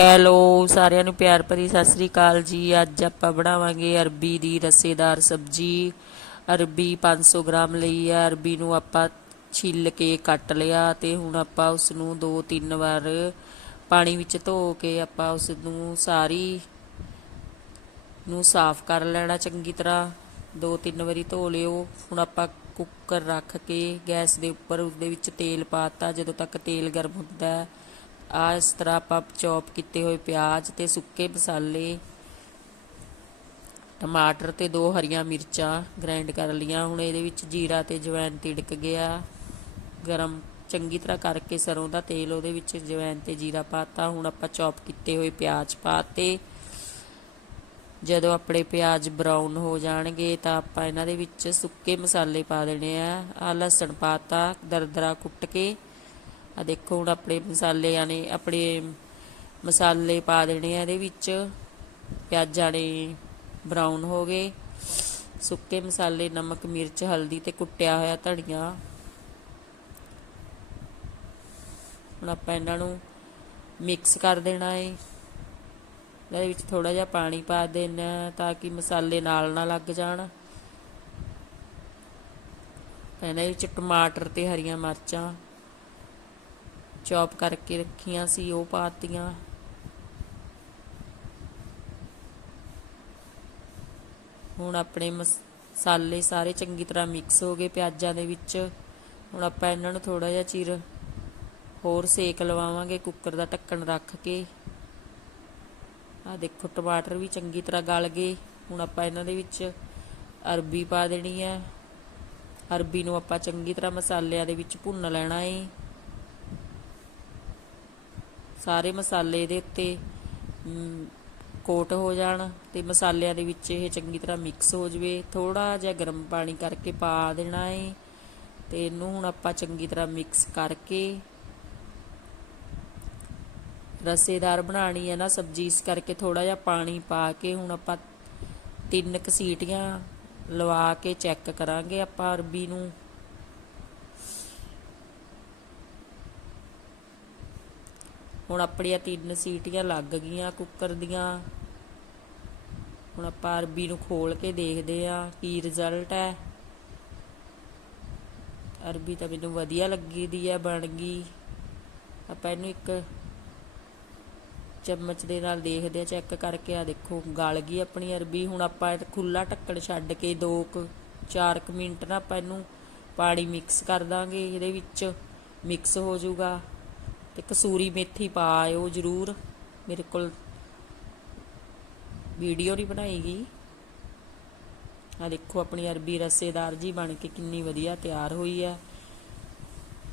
Hello ਸਾਰਿਆਂ ਨੂੰ ਪਿਆਰ ਭਰੀ ਸਤਿ ਸ੍ਰੀ ਅਕਾਲ ਜੀ। ਅੱਜ ਆਪਾਂ ਬਣਾਵਾਂਗੇ ਅਰਬੀ ਦੀ ਰਸੇਦਾਰ ਸਬਜੀ। ਅਰਬੀ 500 ਗ੍ਰਾਮ ਲਈ ਹੈ ਅਰਬੀ ਨੂੰ ਆਪਾਂ ਛਿੱਲ ਕੇ ਕੱਟ ਲਿਆ ਤੇ ਹੁਣ ਆਪਾਂ ਉਸ ਨੂੰ ਦੋ ਤਿੰਨ ਵਾਰ ਪਾਣੀ ਵਿੱਚ ਧੋ ਕੇ ਆਪਾਂ ਉਸ ਨੂੰ ਸਾਰੀ ਨੂੰ ਸਾਫ਼ ਕਰ ਲੈਣਾ ਚੰਗੀ ਤਰ੍ਹਾਂ। ਦੋ ਤਿੰਨ ਵਾਰੀ ਧੋ ਲਿਓ। ਹੁਣ ਆਪਾਂ ਕੁੱਕਰ ਰੱਖ ਕੇ ਗੈਸ ਦੇ ਉੱਪਰ ਉਸਦੇ ਵਿੱਚ ਤੇਲ ਪਾਤਾ ਜਦੋਂ ਤੱਕ ਤੇਲ ਗਰਮ ਹੁੰਦਾ ਹੈ ਆ ਇਸ ਤਰ੍ਹਾਂ ਆਪਾਂ ਚੌਪ ਕੀਤੇ ਹੋਏ ਪਿਆਜ਼ ਤੇ ਸੁੱਕੇ ਮਸਾਲੇ, ਟਮਾਟਰ ਤੇ ਦੋ ਹਰੀਆਂ ਮਿਰਚਾਂ ਗ੍ਰਾਈਂਡ ਕਰ ਲੀਆਂ ਹੁਣ ਇਹਦੇ ਵਿੱਚ ਜੀਰਾ ਤੇ ਜਵੈਨ ਤਿੜਕ ਗਿਆ। ਗਰਮ ਚੰਗੀ ਤਰ੍ਹਾਂ ਕਰਕੇ ਸਰੋਂ ਦਾ ਤੇਲ ਉਹਦੇ ਵਿੱਚ ਜਵੈਨ ਤੇ ਜੀਰਾ ਪਾਤਾ। ਹੁਣ ਆਪਾਂ ਚੌਪ ਕੀਤੇ ਹੋਏ ਪਿਆਜ਼ ਪਾਤੇ। ਜਦੋਂ ਆਪਣੇ ਪਿਆਜ਼ ਬਰਾਊਨ ਹੋ ਜਾਣਗੇ ਤਾਂ ਆਪਾਂ ਇਹਨਾਂ ਦੇ ਵਿੱਚ ਸੁੱਕੇ ਮਸਾਲੇ ਪਾ ਦੇਣੇ ਆ। ਆ ਲਸਣ ਪਾਤਾ, ਦਰਦਰਾ ਕੁੱਟ ਕੇ। ਆ ਦੇਖੋ ਹੁਣ ਆਪਣੇ ਮਸਾਲੇ ਆਣੇ ਆਪਣੇ ਮਸਾਲੇ ਪਾ ਦੇਣੇ ਆ ਇਹਦੇ ਵਿੱਚ। ਪਿਆਜ਼ਾਂ ਨੇ ਬਰਾਊਨ ਹੋ ਗਏ। ਸੁੱਕੇ ਮਸਾਲੇ, ਨਮਕ, ਮਿਰਚ, ਹਲਦੀ ਤੇ ਕੁੱਟਿਆ ਹੋਇਆ ਧਨੀਆ। ਹੁਣ ਆਪਾਂ ਇਹਨਾਂ ਨੂੰ ਮਿਕਸ ਕਰ ਦੇਣਾ ਏ। ਇਹਦੇ ਵਿੱਚ ਥੋੜਾ ਜਿਹਾ ਪਾਣੀ ਪਾ ਦੇਣਾ ਤਾਂ ਕਿ ਮਸਾਲੇ ਨਾਲ ਨਾ ਲੱਗ ਜਾਣ। ਇਹਨਾਂ ਵਿੱਚ ਟਮਾਟਰ ਤੇ ਹਰੀਆਂ ਮਿਰਚਾਂ। ਚੌਪ ਕਰਕੇ ਰੱਖੀਆਂ ਸੀ, ਉਹ ਪਾਤੀਆਂ। ਹੁਣ ਆਪਣੇ ਮਸਾਲੇ ਸਾਰੇ ਚੰਗੀ ਤਰ੍ਹਾਂ ਮਿਕਸ ਹੋ ਗਏ ਪਿਆਜ਼ਾਂ ਦੇ ਵਿੱਚ। ਹੁਣ ਆਪਾਂ ਇਹਨਾਂ ਨੂੰ ਥੋੜਾ ਜਿਹਾ ਚਿਰ ਹੋਰ ਸੇਕ ਲਵਾਵਾਂਗੇ ਕੁੱਕਰ ਦਾ ਢੱਕਣ ਰੱਖ ਕੇ। ਆ ਦੇਖੋ, ਟਮਾਟਰ ਵੀ ਚੰਗੀ ਤਰ੍ਹਾਂ ਗਲ ਗਏ। ਹੁਣ ਆਪਾਂ ਇਹਨਾਂ ਦੇ ਵਿੱਚ ਅਰਬੀ ਪਾ ਦੇਣੀ ਹੈ। ਅਰਬੀ ਨੂੰ ਆਪਾਂ ਚੰਗੀ ਤਰ੍ਹਾਂ ਮਸਾਲਿਆਂ ਦੇ ਵਿੱਚ ਭੁੰਨ ਲੈਣਾ ਹੈ ਸਾਰੇ ਮਸਾਲੇ ਦੇ ਉੱਤੇ ਕੋਟ ਹੋ ਜਾਣ ਤੇ ਮਸਾਲਿਆਂ ਦੇ ਵਿੱਚ ਇਹ ਚੰਗੀ ਤਰ੍ਹਾਂ ਮਿਕਸ ਹੋ ਜਵੇ। ਥੋੜਾ ਜਿਹਾ ਗਰਮ ਪਾਣੀ ਕਰਕੇ ਪਾ ਦੇਣਾ ਹੈ ਤੇ ਇਹਨੂੰ ਹੁਣ ਆਪਾਂ ਚੰਗੀ ਤਰ੍ਹਾਂ ਮਿਕਸ ਕਰਕੇ ਰਸੇਦਾਰ ਬਣਾਣੀ ਹੈ ਨਾ ਸਬਜ਼ੀ, ਇਸ ਕਰਕੇ ਥੋੜਾ ਜਿਹਾ ਪਾਣੀ ਪਾ ਕੇ ਹੁਣ ਆਪਾਂ ਤਿੰਨ ਕ ਸੀਟੀਆਂ ਲਵਾ ਕੇ ਚੈੱਕ ਕਰਾਂਗੇ ਆਪਾਂ ਅਰਬੀ ਨੂੰ। ਹੁਣ ਆਪਣੀਆਂ ਤਿੰਨ ਸੀਟੀਆਂ ਲੱਗ ਗਈਆਂ ਕੁੱਕਰ ਦੀਆਂ। ਹੁਣ ਆਪਾਂ ਅਰਬੀ ਨੂੰ ਖੋਲ ਕੇ ਦੇਖਦੇ ਆ ਕੀ ਰਿਜ਼ਲਟ ਹੈ। ਅਰਬੀ ਤਾਂ ਮੈਨੂੰ ਵਧੀਆ ਲੱਗੀ ਦੀ ਹੈ ਬਣ ਗਈ। ਆਪਾਂ ਇਹਨੂੰ ਇੱਕ ਚਮਚ ਦੇ ਨਾਲ ਦੇਖਦੇ ਆ, ਚੈੱਕ ਕਰਕੇ। ਆ ਦੇਖੋ, ਗਲ ਗਈ ਆਪਣੀ ਅਰਬੀ। ਹੁਣ ਆਪਾਂ ਖੁੱਲਾ ਢੱਕਣ ਛੱਡ ਕੇ 2 ਕੁ 4 ਕੁ ਮਿੰਟ ਨਾ ਆਪਾਂ ਇਹਨੂੰ ਪਾਣੀ ਮਿਕਸ ਕਰ ਦਾਂਗੇ। ਇਹਦੇ ਵਿੱਚ ਮਿਕਸ ਹੋ ਜਾਊਗਾ। ਤੇ ਕਸੂਰੀ ਮੇਥੀ ਪਾ ਆਇਓ ਜ਼ਰੂਰ। ਮੇਰੇ ਕੋਲ ਵੀਡੀਓ ਨਹੀਂ ਬਣਾਈ ਗਈ। ਆ ਦੇਖੋ, ਆਪਣੀ ਅਰਬੀ ਰਸੇਦਾਰ ਜੀ ਬਣ ਕੇ ਕਿੰਨੀ ਵਧੀਆ ਤਿਆਰ ਹੋਈ ਹੈ।